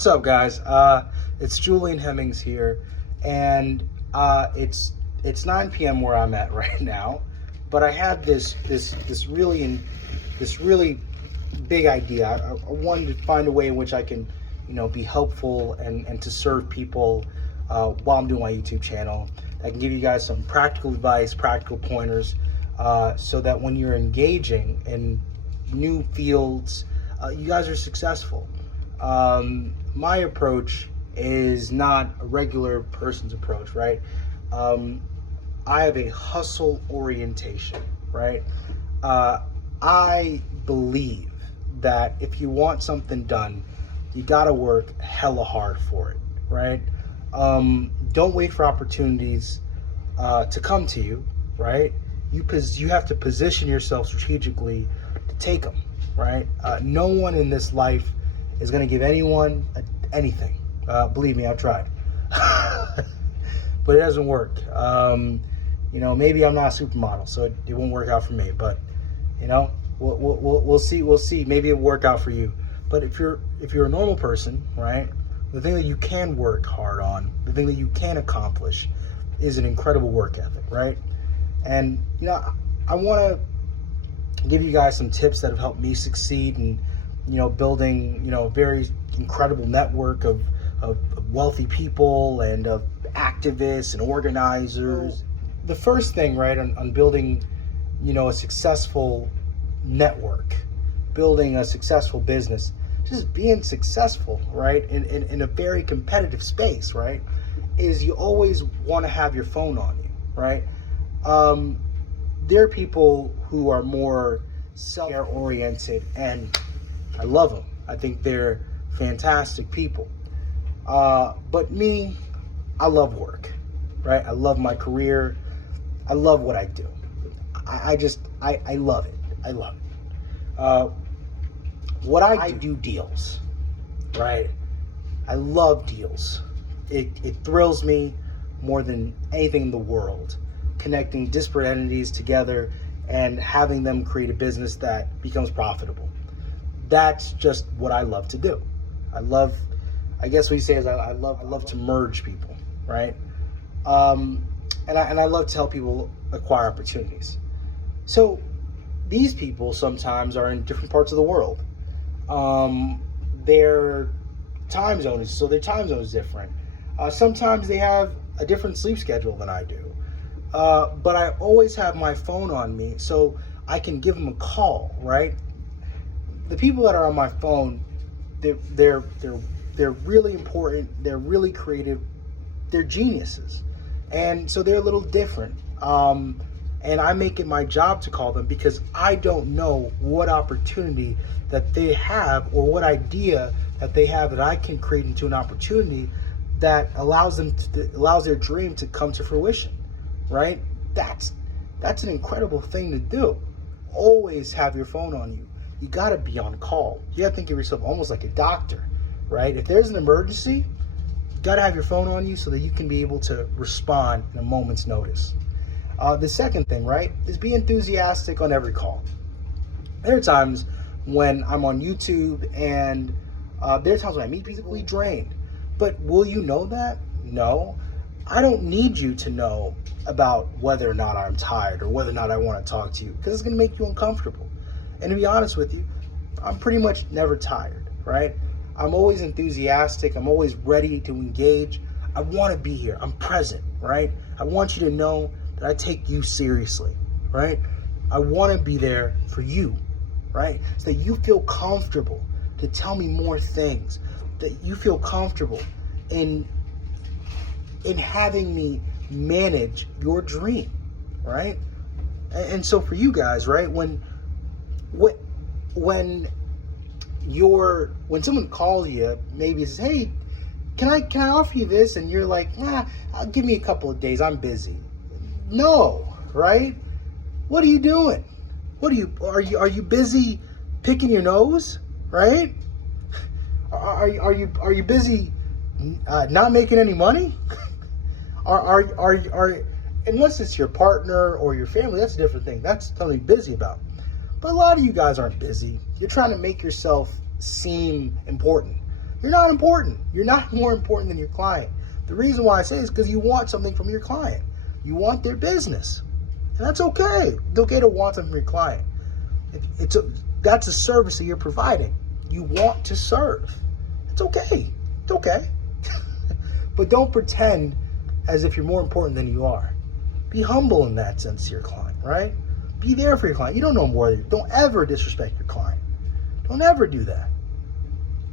What's up, guys? It's Julian Hemmings here, and it's 9 p.m. where I'm at right now. But I had this really big idea. I wanted to find a way in which I can, be helpful and to serve people while I'm doing my YouTube channel. I can give you guys some practical advice, practical pointers, so that when you're engaging in new fields, you guys are successful. My approach is not a regular person's approach, right? I have a hustle orientation, right? I believe that if you want something done, you gotta work hella hard for it, right? Don't wait for opportunities to come to you, right? You have to position yourself strategically to take them, right? No one in this life is going to give anyone anything. Believe me, I've tried, but it doesn't work. Maybe I'm not a supermodel, so it won't work out for me. But we'll see. We'll see. Maybe it'll work out for you. But if you're a normal person, right, the thing that you can work hard on, the thing that you can accomplish, is an incredible work ethic, right? And I want to give you guys some tips that have helped me succeed in building a very incredible network of wealthy people and of activists and organizers. The first thing, right, on building a successful network, building a successful business, just being successful, right, in a very competitive space, right, is you always want to have your phone on you, right? There are people who are more self-oriented, and I love them. I think they're fantastic people. But me, I love work, right? I love my career. I love what I do. I love it. I love it. What I do deals, right? I love deals. It thrills me more than anything in the world, connecting disparate entities together and having them create a business that becomes profitable. That's just what I love to do. I guess what you say is I love to merge people, right? And I love to help people acquire opportunities. So these people sometimes are in different parts of the world. Their time zone is different. Sometimes they have a different sleep schedule than I do. But I always have my phone on me so I can give them a call, right? The people that are on my phone, they're really important. They're really creative. They're geniuses, and so they're a little different. And I make it my job to call them because I don't know what opportunity that they have or what idea that they have that I can create into an opportunity that allows their dream to come to fruition, right? That's an incredible thing to do. Always have your phone on you. You gotta be on call. You gotta think of yourself almost like a doctor, right? If there's an emergency, you gotta have your phone on you so that you can be able to respond in a moment's notice. The second thing, right, is be enthusiastic on every call. There are times when I'm on YouTube and there are times when I meet physically drained. But will you know that? No. I don't need you to know about whether or not I'm tired or whether or not I want to talk to you, because it's going to make you uncomfortable. And to be honest with you, I'm pretty much never tired, right? I'm always enthusiastic. I'm always ready to engage. I want to be here. I'm present, right? I want you to know that I take you seriously, right? I want to be there for you, right? So that you feel comfortable to tell me more things, that you feel comfortable in having me manage your dream, right? And so for you guys, right, when someone calls you, maybe says, "Hey, can I offer you this?" and you're like, "I'll give me a couple of days. I'm busy." No, right? What are you doing? Are you busy picking your nose, right? Are you busy not making any money? Unless it's your partner or your family, that's a different thing. That's something to be busy about. But a lot of you guys aren't busy. You're trying to make yourself seem important. You're not important. You're not more important than your client. The reason why I say is because you want something from your client. You want their business. And that's okay. It's okay to want something from your client. That's a service that you're providing. You want to serve. It's okay. It's okay. But don't pretend as if you're more important than you are. Be humble in that sense to your client, right? Be there for your client. You don't know more. Don't ever disrespect your client. Don't ever do that,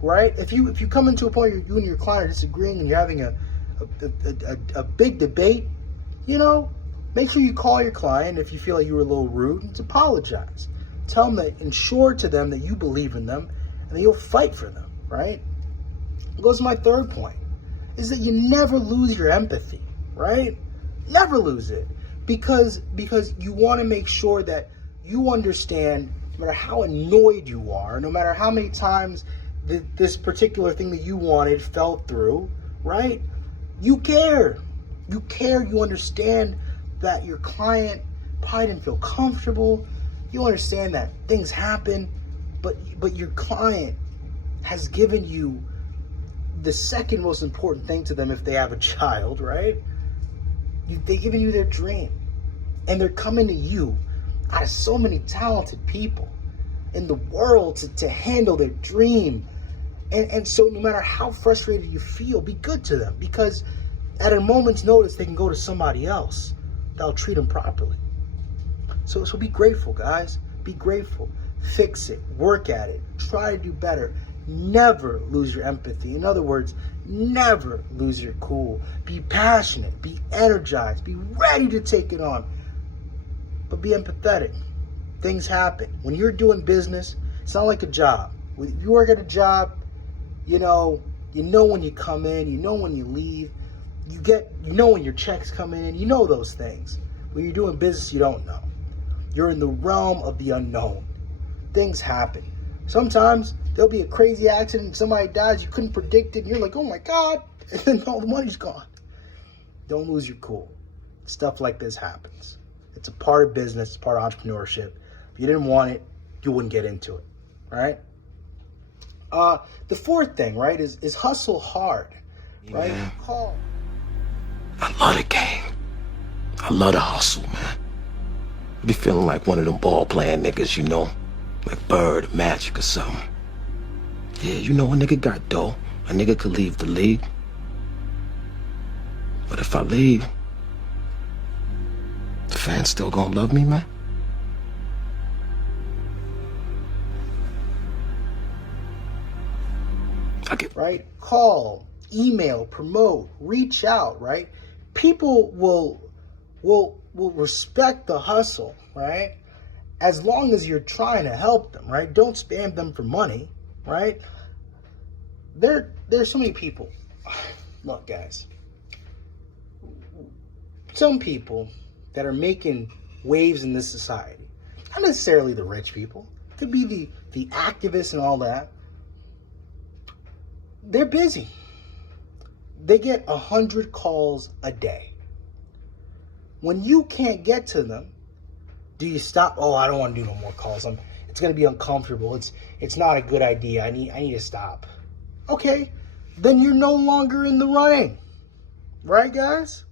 right? If you come into a point where you and your client are disagreeing and you're having a big debate, make sure you call your client if you feel like you were a little rude and apologize. Tell them that, ensure to them that you believe in them and that you'll fight for them, right? It goes to my third point, is that you never lose your empathy, right? Never lose it. Because you want to make sure that you understand, no matter how annoyed you are, no matter how many times this particular thing that you wanted fell through, right? You care. You care. You understand that your client probably didn't feel comfortable. You understand that things happen, but your client has given you the second most important thing to them if they have a child, right? They've given you their dream. And they're coming to you out of so many talented people in the world to handle their dream. And so no matter how frustrated you feel, be good to them. Because at a moment's notice, they can go to somebody else that'll treat them properly. So be grateful, guys. Be grateful. Fix it. Work at it. Try to do better. Never lose your empathy. In other words, never lose your cool. Be passionate. Be energized. Be ready to take it on. But be empathetic. Things happen. When you're doing business, it's not like a job. When you work at a job, you know when you come in, you know when you leave, you know when your checks come in, you know those things. When you're doing business, you don't know. You're in the realm of the unknown. Things happen. Sometimes there'll be a crazy accident, somebody dies, you couldn't predict it, and you're like, oh my God, and then all the money's gone. Don't lose your cool. Stuff like this happens. It's a part of business, it's part of entrepreneurship. If you didn't want it, you wouldn't get into it, right? The fourth thing, right, is hustle hard, right? Man, I love the game. I love the hustle, man. I be feeling like one of them ball-playing niggas, like Bird, Magic or something. Yeah, a nigga got dough. A nigga could leave the league. But if I leave, the fans still gonna love me, man? Right? Call, email, promote, reach out, right? People will respect the hustle, right? As long as you're trying to help them, right? Don't spam them for money, right? There's so many people. Look, guys. Some people that are making waves in this society, not necessarily the rich people, could be the activists and all that. They're busy. They get 100 calls a day. When you can't get to them, do you stop? Oh, I don't want to do no more calls. It's going to be uncomfortable. It's not a good idea. I need to stop. Okay, then you're no longer in the running. Right, guys?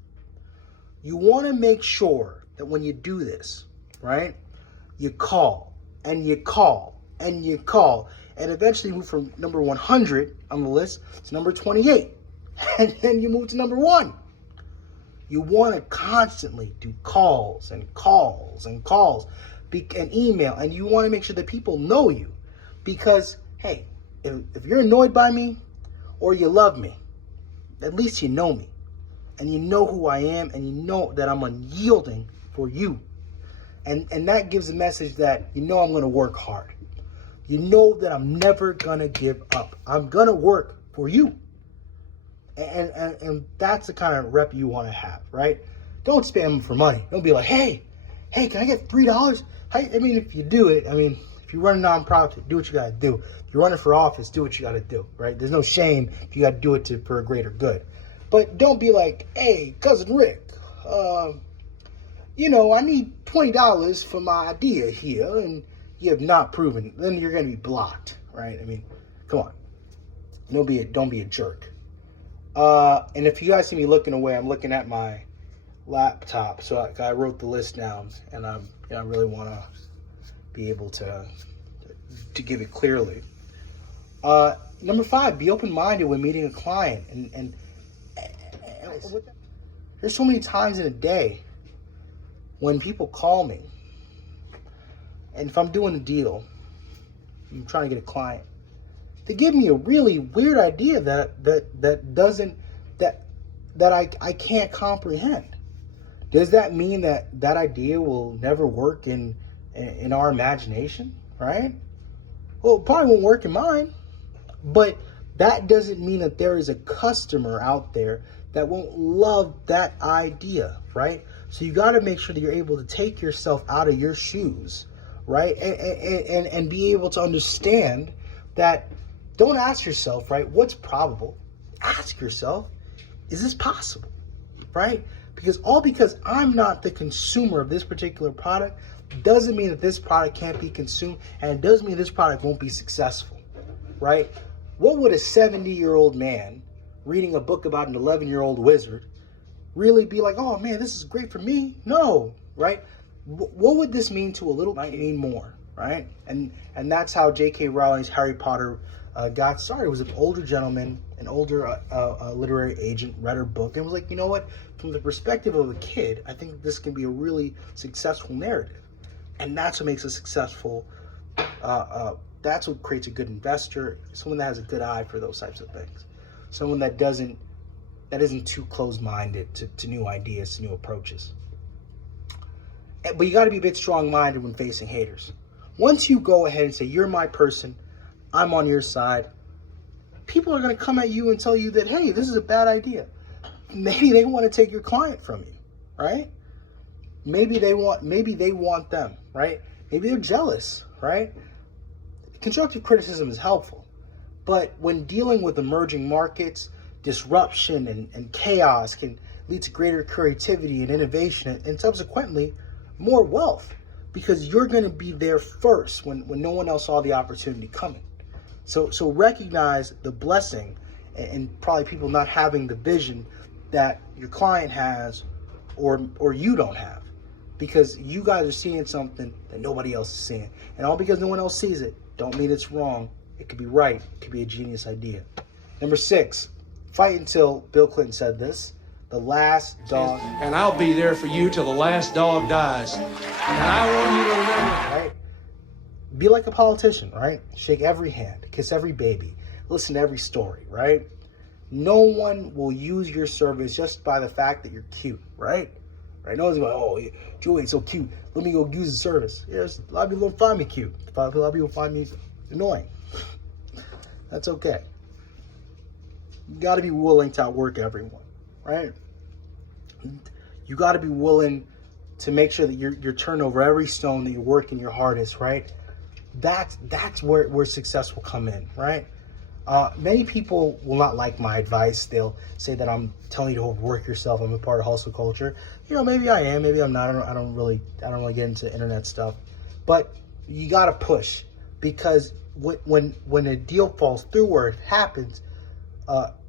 You want to make sure that when you do this, right, you call and you call and you call and eventually move from number 100 on the list to number 28. And then you move to number 1. You want to constantly do calls and calls and calls and email, and you want to make sure that people know you. Because, hey, if you're annoyed by me or you love me, at least you know me. And you know who I am, and you know that I'm unyielding for you. And that gives a message that I'm going to work hard. You know that I'm never going to give up. I'm going to work for you. And that's the kind of rep you want to have, right? Don't spam them for money. Don't be like, hey, can I get $3? I mean, if you do it, if you run a nonprofit, do what you got to do. If you're running for office, do what you got to do, right? There's no shame if you got to do it for a greater good. But don't be like, hey, Cousin Rick, I need $20 for my idea here, and you have not proven it. Then you're going to be blocked, right? Come on. don't be a jerk. And if you guys see me looking away, I'm looking at my laptop. So I wrote the list down, and I really want to be able to give it clearly. Number 5, be open-minded when meeting a client. And there's so many times in a day when people call me, and if I'm doing a deal, I'm trying to get a client, they give me a really weird idea that I can't comprehend. Does that mean that idea will never work in our imagination, right? Well, it probably won't work in mine, but that doesn't mean that there is a customer out there that won't love that idea, right? So you got to make sure that you're able to take yourself out of your shoes, right? And be able to understand that. Don't ask yourself, right, what's probable? Ask yourself, is this possible, right? Because I'm not the consumer of this particular product doesn't mean that this product can't be consumed, and it doesn't mean this product won't be successful, right? What would a 70-year-old man reading a book about an 11-year-old wizard really be like, oh man, this is great for me? No, right? What would this mean to a little? Might mean more, right? And that's how J.K. Rowling's Harry Potter got started. It was an older gentleman, an older literary agent, read her book and was like, you know what? From the perspective of a kid, I think this can be a really successful narrative. And that's what makes a successful, that's what creates a good investor, someone that has a good eye for those types of things. Someone that isn't too closed-minded to new ideas, to new approaches. But you got to be a bit strong-minded when facing haters. Once you go ahead and say, you're my person, I'm on your side, people are going to come at you and tell you that, hey, this is a bad idea. Maybe they want to take your client from you, right? Maybe they want them, right? Maybe they're jealous, right? Constructive criticism is helpful. But when dealing with emerging markets, disruption and chaos can lead to greater creativity and innovation and subsequently more wealth, because you're going to be there first when no one else saw the opportunity coming. So recognize the blessing and probably people not having the vision that your client has or you don't have, because you guys are seeing something that nobody else is seeing. And all because no one else sees it don't mean it's wrong. It could be right. It could be a genius idea. Number 6, fight until, Bill Clinton said this, the last dog. And I'll be there for you till the last dog dies. And I want you to remember. Right? Be like a politician, right? Shake every hand, kiss every baby, listen to every story, right? No one will use your service just by the fact that you're cute, right? Right? No one's like, oh, Julian's so cute, let me go use the service. Yes, a lot of people don't find me cute. A lot of people find me annoying. That's okay. You got to be willing to outwork everyone, right? You got to be willing to make sure that you're turning over every stone, that you're working your hardest, right? That's where success will come in, right? Many people will not like my advice. They'll say that I'm telling you to overwork yourself. I'm a part of hustle culture. You know, maybe I am, maybe I'm not. I don't really get into internet stuff. But you got to push, because when a deal falls through or it happens,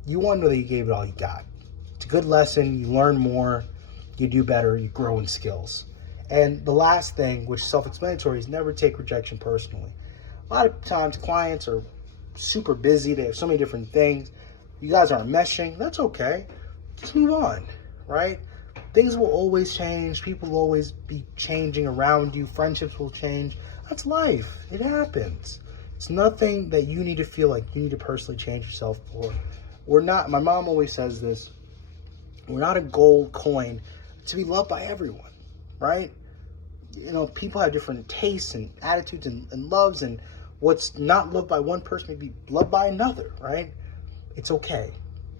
you want to know that you gave it all you got. It's a good lesson. You learn more, you do better, you grow in skills. And the last thing, which is self-explanatory, is never take rejection personally. A lot of times clients are super busy. They have so many different things. You guys aren't meshing. That's okay. Just move on, right? Things will always change. People will always be changing around you. Friendships will change. That's life. It happens. It's nothing that you need to feel like you need to personally change yourself for. We're not, my mom always says this, we're not a gold coin to be loved by everyone, right? You know, people have different tastes and attitudes and loves, and what's not loved by one person may be loved by another, right? It's okay.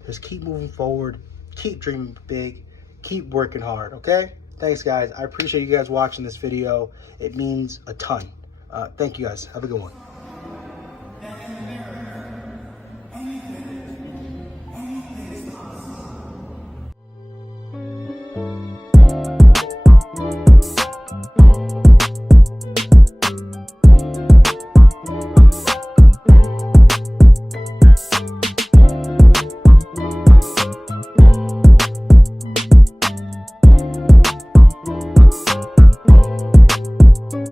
Just keep moving forward, keep dreaming big, keep working hard, okay? Thanks, guys. I appreciate you guys watching this video. It means a ton. Thank you, guys. Have a good one.